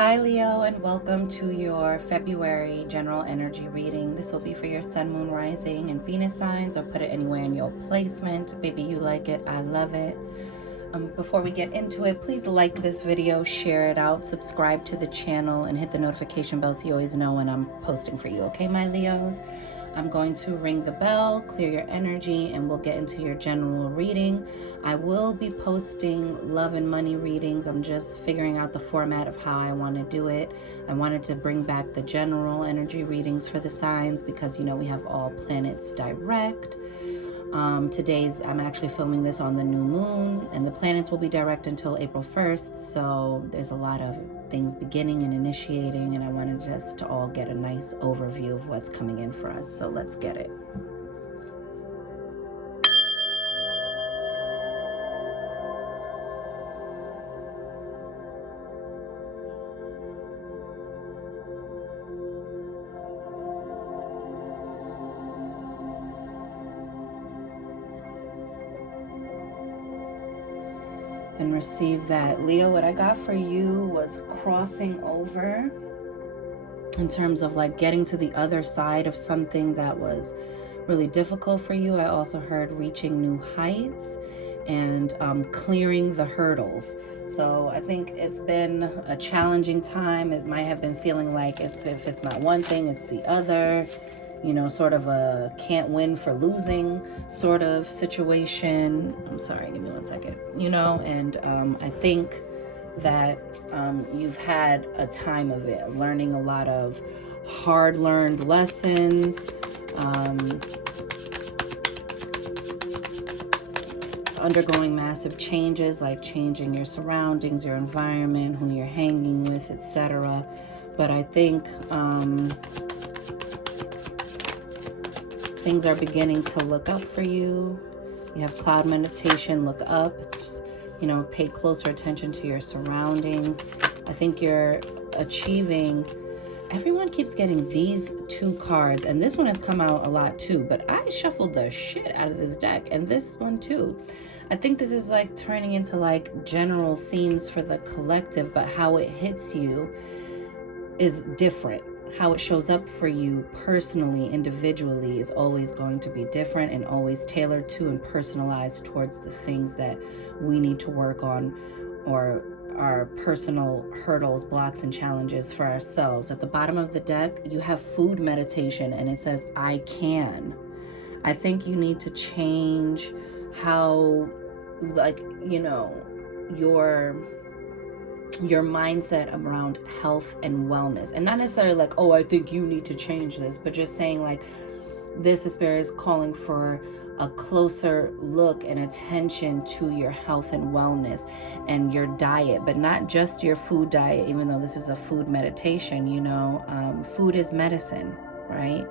Hi Leo, and welcome to your February general energy reading. This will be for your sun, moon, rising, and Venus signs, or put it anywhere in your placement. Baby, you like it, I love it. Before we get into it, please like this video, share it out, subscribe to the channel, and hit the notification bell so you always know when I'm posting for you, okay, my Leos? I'm going to ring the bell, clear your energy, and we'll get into your general reading. I will be posting love and money readings. I'm just figuring out the format of how I want to do it. I wanted to bring back the general energy readings for the signs because, you know, we have all planets direct. I'm actually filming this on the new moon, and the planets will be direct until April 1st, so there's a lot of things beginning and initiating, and I wanted just to all get a nice overview of what's coming in for us, so let's get it. And receive that. Leo, what I got for you was crossing over in terms of like getting to the other side of something that was really difficult for you. I also heard reaching new heights and clearing the hurdles. So I think it's been a challenging time. It might have been feeling like if it's not one thing, it's the other. You know, sort of a can't win for losing sort of situation. I'm sorry, give me one second. You know, and I think that you've had a time of it, learning a lot of hard learned lessons, undergoing massive changes, like changing your surroundings, your environment, who you're hanging with, etc. But I think things are beginning to look up for you. You have cloud meditation, look up. You know, pay closer attention to your surroundings. I think you're achieving. Everyone keeps getting these two cards, and this one has come out a lot too, but I shuffled the shit out of this deck, and this one too. I think this is like turning into like general themes for the collective, but how it hits you is different. How it shows up for you personally, individually, is always going to be different and always tailored to and personalized towards the things that we need to work on, or our personal hurdles, blocks, and challenges for ourselves. At the bottom of the deck, you have food meditation, and it says, I can. I think you need to change how, like, you know, your mindset around health and wellness, and not necessarily like, oh, I think you need to change this, but just saying like, this spirit is calling for a closer look and attention to your health and wellness and your diet, but not just your food diet, even though this is a food meditation. You know, food is medicine, right?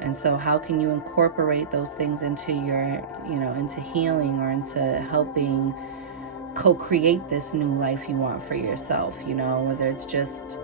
And so how can you incorporate those things into your, you know, into healing or into helping co-create this new life you want for yourself? You know, whether it's just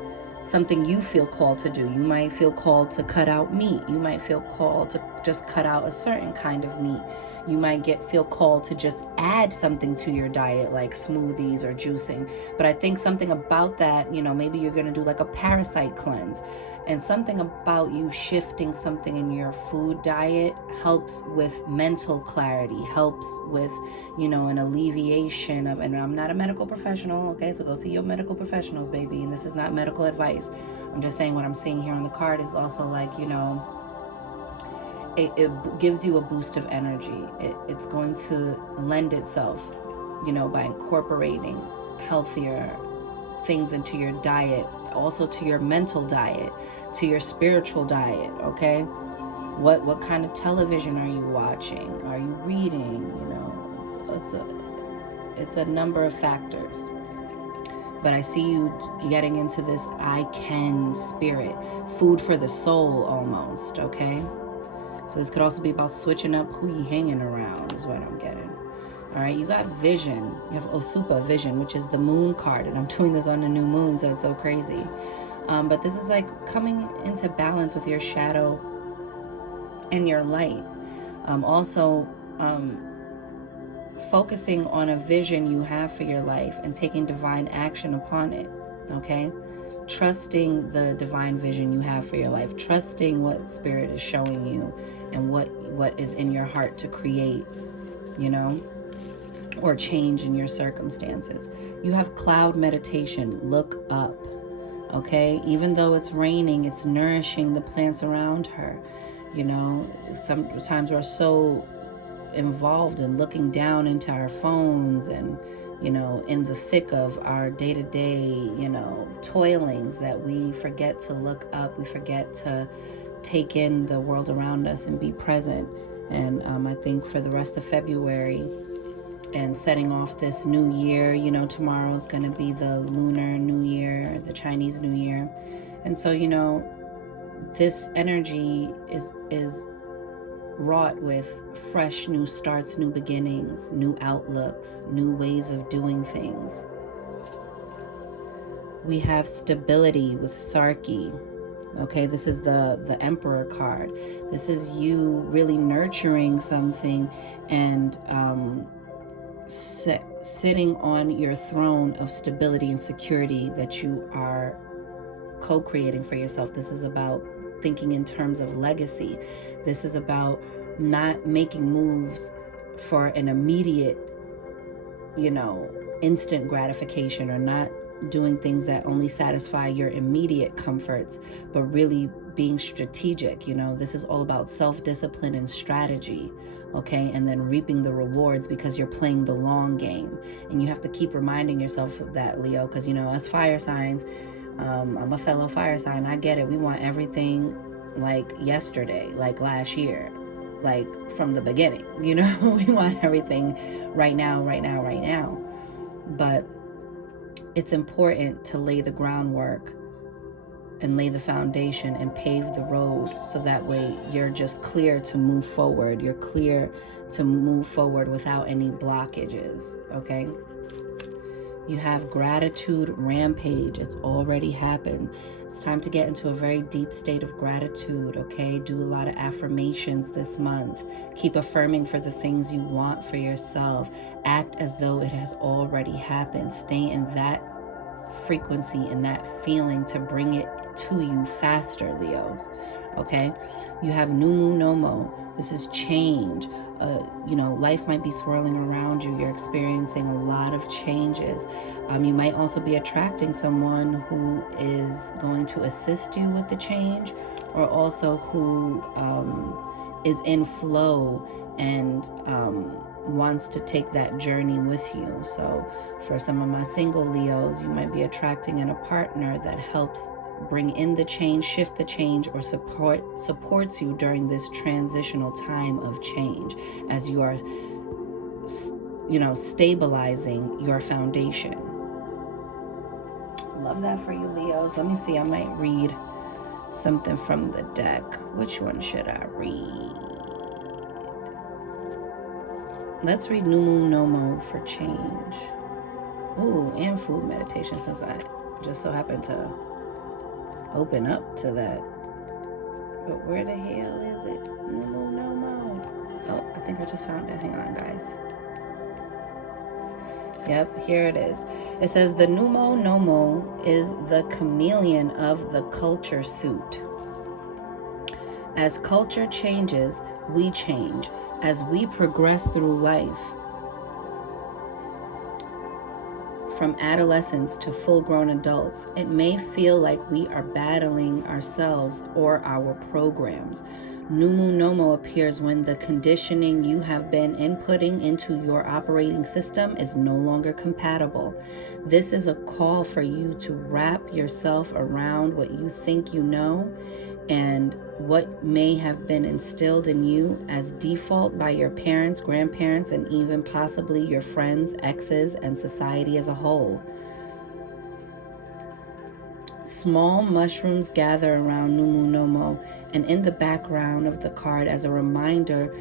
something you feel called to do. You might feel called to cut out meat. You might feel called to just cut out a certain kind of meat. You might feel called to just add something to your diet, like smoothies or juicing. But I think something about that, you know, maybe you're going to do like a parasite cleanse, and something about you shifting something in your food diet helps with mental clarity, helps with, you know, an alleviation of, and I'm not a medical professional, okay, so go see your medical professionals, baby, and this is not medical advice. I'm just saying what I'm seeing here on the card is also like, you know, it gives you a boost of energy. It's going to lend itself, you know, by incorporating healthier things into your diet, also to your mental diet, to your spiritual diet, okay? What kind of television are you watching? Are you reading? You know, it's a number of factors. But I see you getting into this I can spirit, food for the soul almost, okay? So this could also be about switching up who you hanging around is what I'm getting. All right, you got vision. You have Osupa vision, which is the moon card, and I'm doing this on the new moon, so it's so crazy. But this is like coming into balance with your shadow and your light. Also, focusing on a vision you have for your life and taking divine action upon it, okay? trusting the divine vision you have for your life, trusting what spirit is showing you and what is in your heart to create, you know, or change in your circumstances. You have cloud meditation. Look up. Okay, even though it's raining, it's nourishing the plants around her. You know, sometimes we're so involved in looking down into our phones and, you know, in the thick of our day-to-day, you know, toilings, that we forget to look up. We forget to take in the world around us and be present. And I think for the rest of February and setting off this new year, you know, tomorrow's going to be the Lunar New Year, the Chinese New Year. And so, you know, this energy is wrought with fresh new starts, new beginnings, new outlooks, new ways of doing things. We have stability with Sarki. Okay, this is the Emperor card. This is you really nurturing something and sitting on your throne of stability and security that you are co-creating for yourself. This is about thinking in terms of legacy. This is about not making moves for an immediate, you know, instant gratification, or not doing things that only satisfy your immediate comforts, but really being strategic. You know, this is all about self-discipline and strategy, okay? And then reaping the rewards because you're playing the long game. And you have to keep reminding yourself of that, Leo, because, you know, as fire signs, I'm a fellow fire sign. I get it. We want everything like yesterday, like last year, like from the beginning, you know? We want everything right now, right now, right now. But it's important to lay the groundwork and lay the foundation and pave the road, so that way you're just clear to move forward. You're clear to move forward without any blockages, okay? You have gratitude rampage. It's already happened. It's time to get into a very deep state of gratitude, okay? Do a lot of affirmations this month. Keep affirming for the things you want for yourself. Act as though it has already happened. Stay in that frequency and that feeling to bring it to you faster, Leos, okay? You have New Moon Nomo. This is change. You know, life might be swirling around you. You're experiencing a lot of changes. You might also be attracting someone who is going to assist you with the change, or also who is in flow and wants to take that journey with you. So for some of my single Leos, you might be attracting in a partner that helps bring in the change, shift the change, or supports you during this transitional time of change as you are, you know, stabilizing your foundation. Love that for you, Leos. Let me see, I might read something from the deck. Which one should I read? Let's read New Moon Nomo for change. Ooh, and food meditation, since I just so happened to open up to that. But where the hell is it? New Moon Nomo. Oh, I think I just found it. Hang on, guys. Yep, here it is. It says the Numo Nomo is the chameleon of the culture suit. As culture changes, we change. As we progress through life, from adolescents to full-grown adults, it may feel like we are battling ourselves or our programs. Numu Nomo appears when the conditioning you have been inputting into your operating system is no longer compatible. This is a call for you to wrap yourself around what you think you know and what may have been instilled in you as default by your parents, grandparents, and even possibly your friends, exes, and society as a whole. Small mushrooms gather around Numu Nomo and in the background of the card as a reminder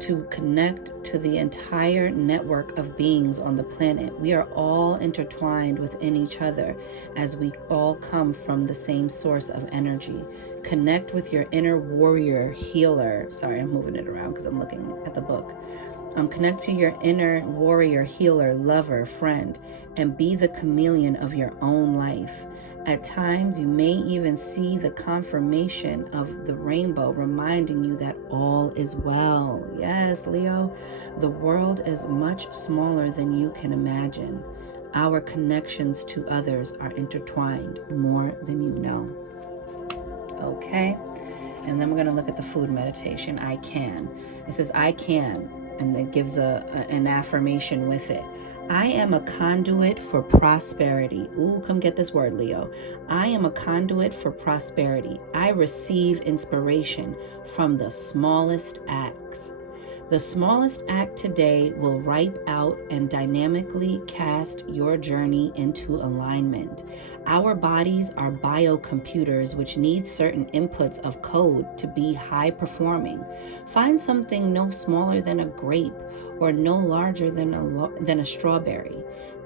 to connect to the entire network of beings on the planet. We are all intertwined within each other as we all come from the same source of energy. Connect with your inner warrior healer. Sorry, I'm moving it around because I'm looking at the book. Connect to your inner warrior healer, lover, friend, and be the chameleon of your own life. At times, you may even see the confirmation of the rainbow, reminding you that all is well. Yes, Leo, the world is much smaller than you can imagine. Our connections to others are intertwined more than you know. Okay? And then we're going to look at the food meditation. I can. It says, I can. And it gives an affirmation with it. I am a conduit for prosperity. Ooh, come get this word, Leo. I am a conduit for prosperity. I receive inspiration from the smallest acts. The smallest act today will ripe out and dynamically cast your journey into alignment. Our bodies are biocomputers which need certain inputs of code to be high performing. Find something no smaller than a grape or no larger than a strawberry.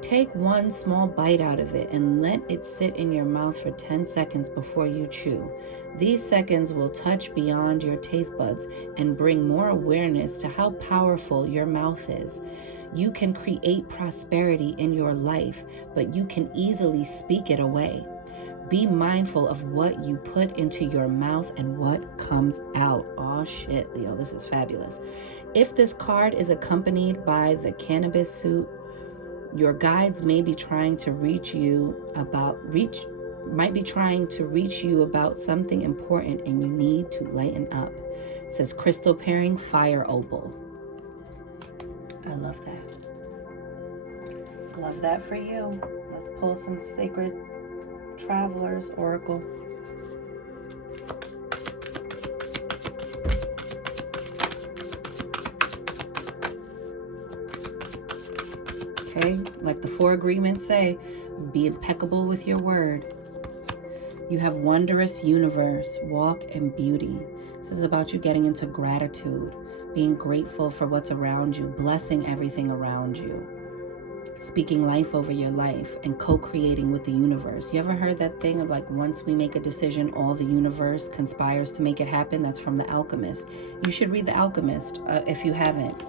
Take one small bite out of it and let it sit in your mouth for 10 seconds before you chew. These seconds will touch beyond your taste buds and bring more awareness to how powerful your mouth is. You can create prosperity in your life, but you can easily speak it away. Be mindful of what you put into your mouth and what comes out. Oh shit, Leo, this is fabulous. If this card is accompanied by the cannabis suit, your guides may be trying to reach you about something important and you need to lighten up. It says crystal pairing, fire opal. I love that. Love that for you. Let's pull some sacred travelers oracle. Okay, like the four agreements say, be impeccable with your word. You have wondrous universe, walk in beauty. This is about you getting into gratitude, being grateful for what's around you, blessing everything around you, speaking life over your life, and co-creating with the universe. You ever heard that thing of like, once we make a decision, all the universe conspires to make it happen? That's from The Alchemist. You should read The Alchemist if you haven't,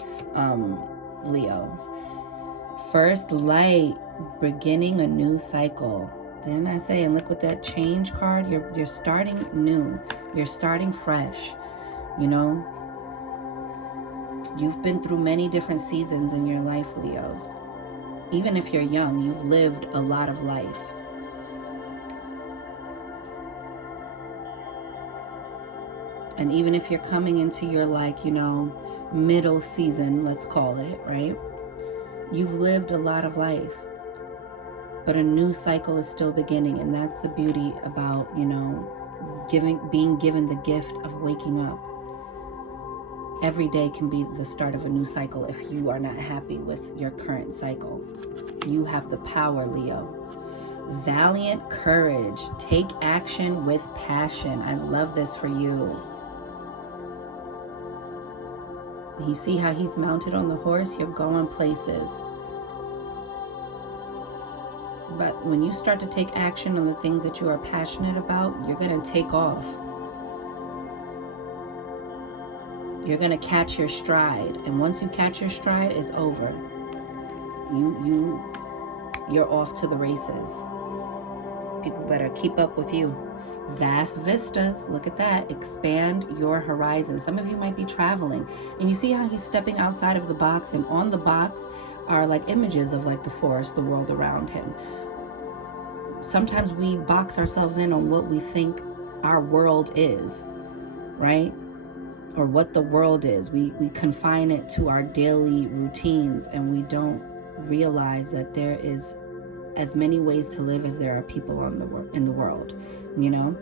Leos. First light, beginning a new cycle. Didn't I say? And look with that change card, you're starting new. You're starting fresh. You know, you've been through many different seasons in your life, Leos. Even if you're young, you've lived a lot of life. And even if you're coming into your, like, you know, middle season, let's call it, right? You've lived a lot of life, but a new cycle is still beginning. And that's the beauty about, you know, being given the gift of waking up. Every day can be the start of a new cycle if you are not happy with your current cycle. You have the power, Leo. Valiant courage. Take action with passion. I love this for you. You see how he's mounted on the horse? You're going places. But when you start to take action on the things that you are passionate about, you're going to take off. You're going to catch your stride. And once you catch your stride, it's over. You're off to the races. People better keep up with you. Vast vistas, look at that. Expand your horizon. Some of you might be traveling, and you see how he's stepping outside of the box, and on the box are like images of like the forest, the world around him. Sometimes we box ourselves in on what we think our world is, right? Or what the world is. We confine it to our daily routines, and we don't realize that there is as many ways to live as there are people in the world, you know?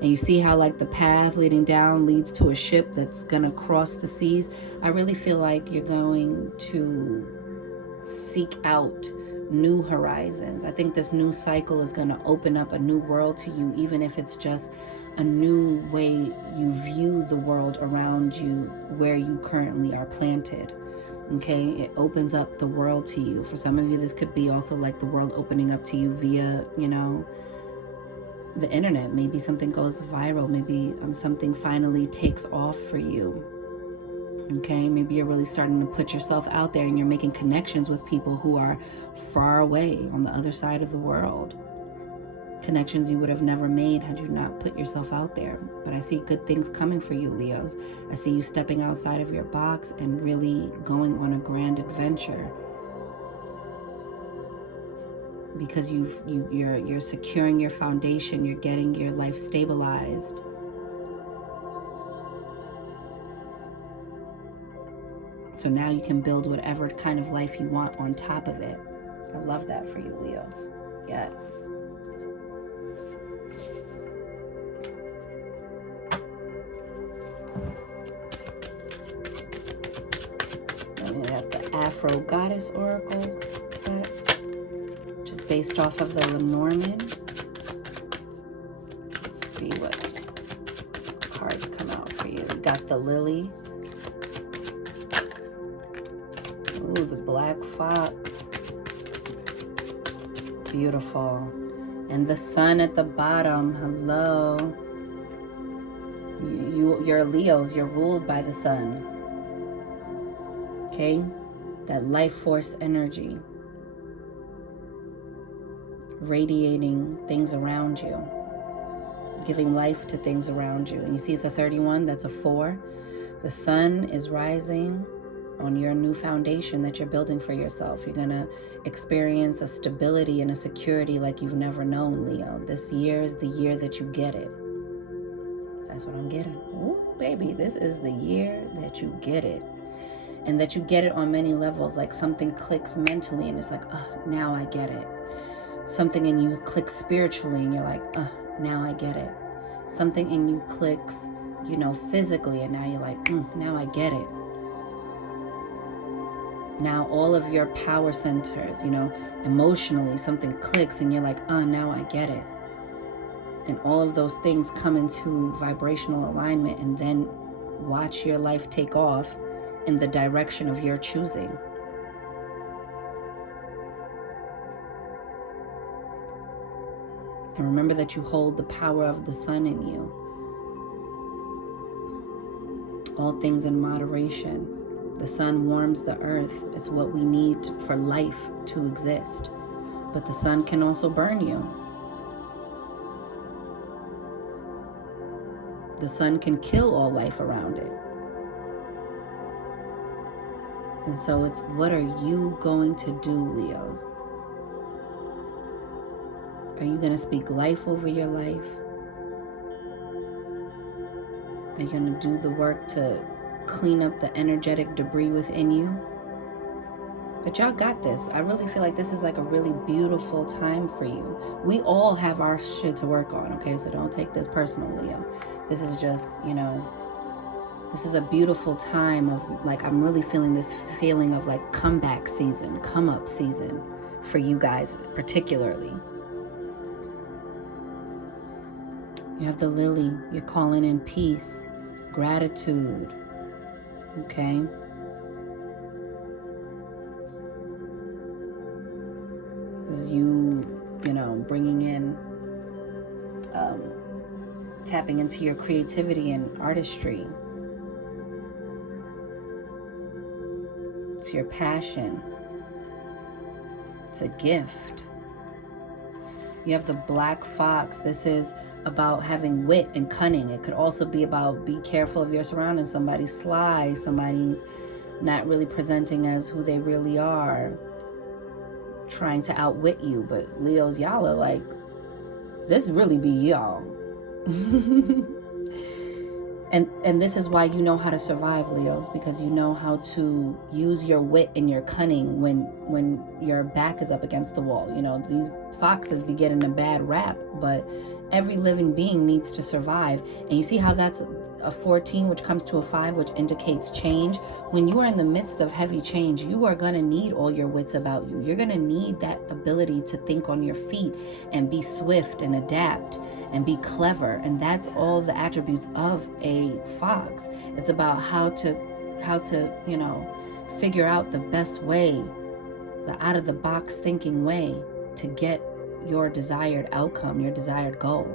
And you see how like the path leading down leads to a ship that's gonna cross the seas. I really feel like you're going to seek out new horizons. I think this new cycle is gonna open up a new world to you, even if it's just a new way you view the world around you where you currently are planted. Okay, it opens up the world to you. For some of you, this could be also like the world opening up to you via, you know, the internet. Maybe something goes viral. Maybe something finally takes off for you. Okay, maybe you're really starting to put yourself out there and you're making connections with people who are far away on the other side of the world. connections you would have never made had you not put yourself out there. But I see good things coming for you, Leos. I see you stepping outside of your box and really going on a grand adventure, because you're securing your foundation. You're getting your life stabilized. So now you can build whatever kind of life you want on top of it. I love that for you, Leos. Yes. We have the Afro Goddess Oracle, which is based off of the Lenormand. Let's see what cards come out for you. We got the Lily. Ooh, the Black Fox. Beautiful. And the Sun at the bottom. Hello. You're Leos. You're ruled by the Sun. Okay? That life force energy. Radiating things around you. Giving life to things around you. And you see it's a 31. That's a 4. The Sun is rising on your new foundation that you're building for yourself. You're going to experience a stability and a security like you've never known, Leo. This year is the year that you get it. That's what I'm getting. Ooh, baby, this is the year that you get it. And that you get it on many levels. Like something clicks mentally and it's like, oh, now I get it. Something in you clicks spiritually and you're like, oh, now I get it. Something in you clicks, physically, and now you're like, now I get it. Now all of your power centers, emotionally, something clicks and you're like, oh, now I get it. And all of those things come into vibrational alignment, and then watch your life take off in the direction of your choosing. And remember that you hold the power of the Sun in you. All things in moderation. The Sun warms the earth. It's what we need for life to exist. But the Sun can also burn you. The Sun can kill all life around it. And so it's, what are you going to do, Leos? Are you going to speak life over your life? Are you going to do the work to clean up the energetic debris within you? But y'all got this. I really feel like this is like a really beautiful time for you. We all have our shit to work on, okay? So don't take this personally, Leo. This is just, this is a beautiful time of, like, I'm really feeling this feeling of like comeback season, come up season for you guys particularly. You have the Lily. You're calling in peace, gratitude, okay? This is you, bringing in, tapping into your creativity and artistry. It's your passion. It's a gift. You have the Black Fox. This is about having wit and cunning. It could also be about, be careful of your surroundings. Somebody's sly. Somebody's not really presenting as who they really are, trying to outwit you. But Leos, y'all are like, this really be y'all. And this is why you know how to survive, Leos, because you know how to use your wit and your cunning when your back is up against the wall. These foxes be getting a bad rap, but every living being needs to survive. And you see how that's a 14, which comes to a 5, which indicates change. When you are in the midst of heavy change, you are going to need all your wits about you. You're going to need that ability to think on your feet and be swift and adapt and be clever. And that's all the attributes of a fox. It's about how to figure out the best way, the out of the box thinking way to get your desired outcome, your desired goal.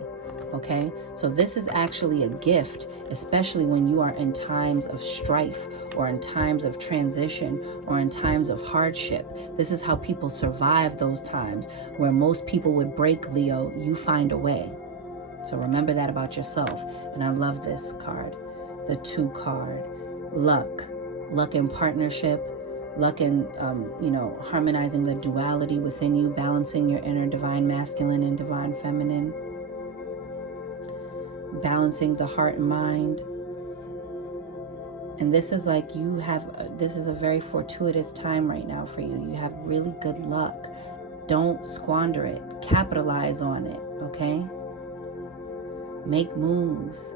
Okay, so this is actually a gift, especially when you are in times of strife or in times of transition or in times of hardship. This is how people survive those times where most people would break, Leo. You find a way. So remember that about yourself. And I love this card, the 2 card, luck. Luck in partnership, luck in, harmonizing the duality within you, balancing your inner divine masculine and divine feminine, balancing the heart and mind. And this is like this is a very fortuitous time right now for you. You have really good luck. Don't squander it. Capitalize on it, okay? Make moves.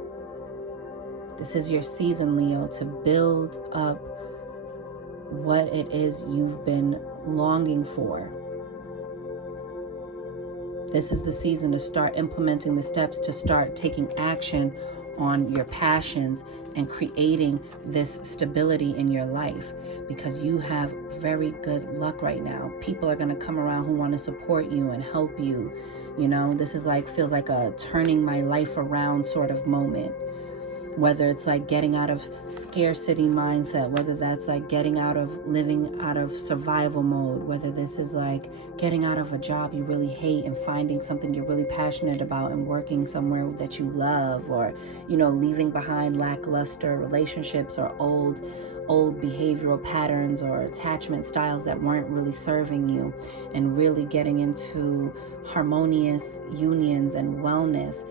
This is your season, Leo, to build up what it is you've been longing for. This is the season to start implementing the steps, to start taking action on your passions and creating this stability in your life, because you have very good luck right now. People are going to come around who want to support you and help you. This is feels like a turning my life around sort of moment. Whether it's getting out of scarcity mindset, whether that's getting out of living out of survival mode, whether this is getting out of a job you really hate and finding something you're really passionate about and working somewhere that you love, or leaving behind lackluster relationships or old behavioral patterns or attachment styles that weren't really serving you, and really getting into harmonious unions and wellness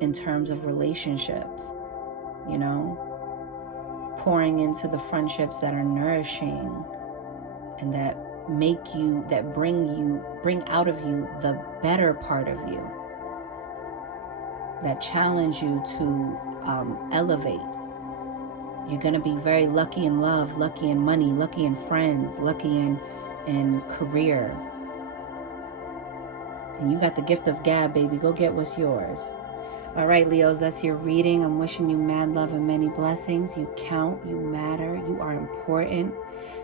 in terms of relationships, pouring into the friendships that are nourishing and that bring out of you the better part of you, that challenge you to elevate. You're going to be very lucky in love, lucky in money, lucky in friends, lucky in career. And you got the gift of gab, baby. Go get what's yours. All right, Leos, that's your reading. I'm wishing you mad love and many blessings. You count, you matter, you are important,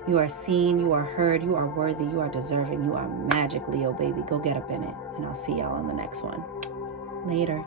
you are seen, you are heard, you are worthy, you are deserving, you are magic, Leo, baby. Go get up in it. And I'll see y'all on the next one. Later.